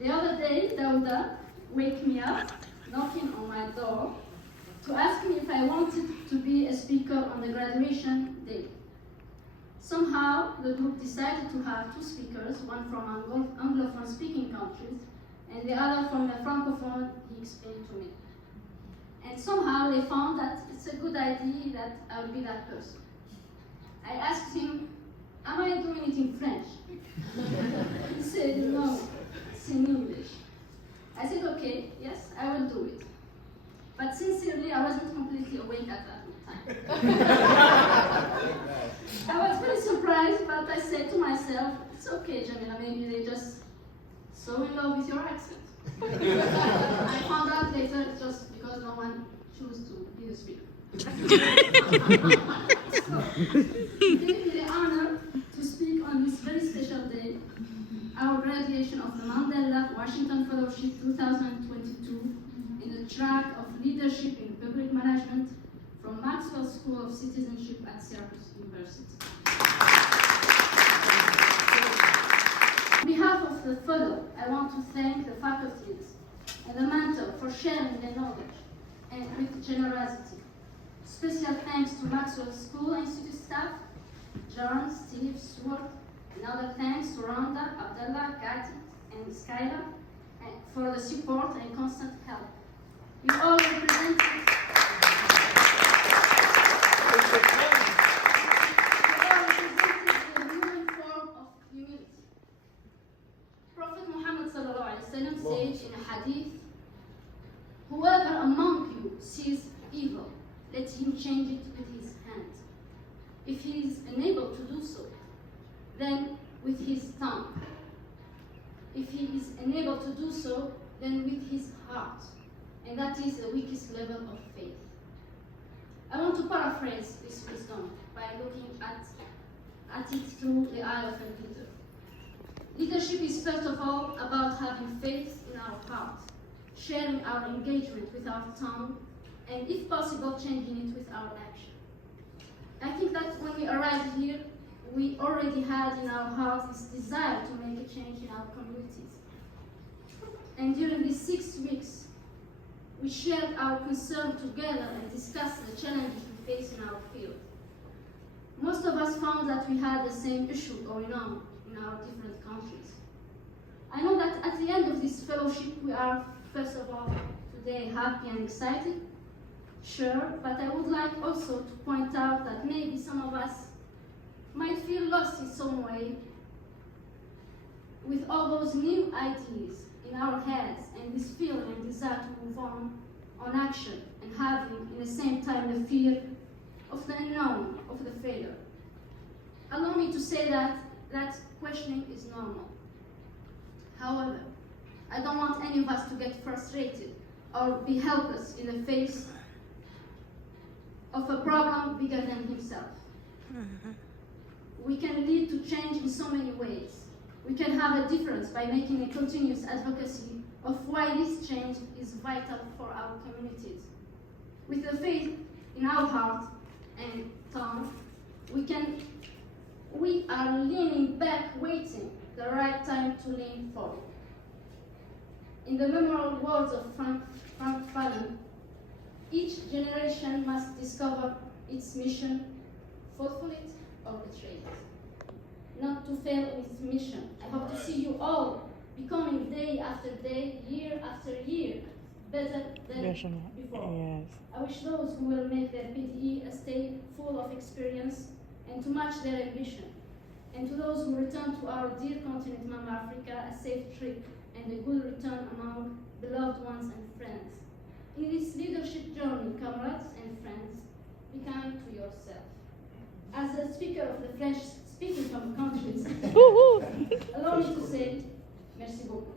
The other day, Dauda wake me up, knocking on my door, to ask me if I wanted to be a speaker on the graduation day. Somehow, the group decided to have two speakers, one from Anglophone-speaking countries, and the other from a Francophone, he explained to me. And somehow they found that it's a good idea that I would be that person. I asked him, am I doing it in French? He said, no, it's in English. I said, okay, yes, I will do it. But sincerely, I wasn't completely awake at that time. I was very surprised, but I said to myself, it's okay, Jamila, maybe they just so in love with your accent. I found out later it's just because no one chose to be the speaker. So, it gave me the honor to speak on this very special day, our graduation of the Mandela Washington Fellowship 2022 in the track of Leadership in Public Management from Maxwell School of Citizenship at Syracuse University. On behalf of the fellow, I want to thank the faculties and the mentor for sharing their knowledge and with generosity. Special thanks to Maxwell School Institute staff, John, Steve, Stuart, and other thanks to Rhonda, Abdullah, Kati, and Skylar for the support and constant help. You all represent the human form of humility. Prophet Muhammad said in a hadith, whoever among you sees evil, let him change it with his hand. If he is unable to do so, then with his tongue. If he is unable to do so, then with his heart. And that is the weakest level of faith. I want to paraphrase this wisdom by looking at it through the eye of a leader. Leadership is first of all about having faith in our heart, sharing our engagement with our tongue, and if possible, changing it with our action. I think that when we arrived here, we already had in our hearts this desire to make a change in our communities. And during these 6 weeks, we shared our concern together and discussed the challenges we face in our field. Most of us found that we had the same issue going on in our different countries. I know that at the end of this fellowship, we are, first of all, today happy and excited, sure, but I would like also to point out that maybe some of us might feel lost in some way with all those new ideas in our heads and this feeling and desire to move on action, and having in the same time the fear of the unknown, of the failure. Allow me to say that questioning is normal. However, I don't want any of us to get frustrated or be helpless in the face of a problem bigger than himself. We can lead to change in so many ways. We can have a difference by making a continuous advocacy of why this change is vital for our communities. With the faith in our heart and tongue, we are leaning back, waiting the right time to lean forward. In the memorable words of Frank Fallon, each generation must discover its mission, fulfill it, or betray it. Not to fail in its mission. I hope to see you all becoming day after day, year after year, better than before. Yes. I wish those who will make their PTE a stay full of experience and to match their ambition. And to those who return to our dear continent, Mama Africa, a safe trip and a good return among beloved ones and friends. In this leadership journey, comrades and friends, be kind to yourself. As a speaker of the French-speaking countries, allow me to say, merci beaucoup.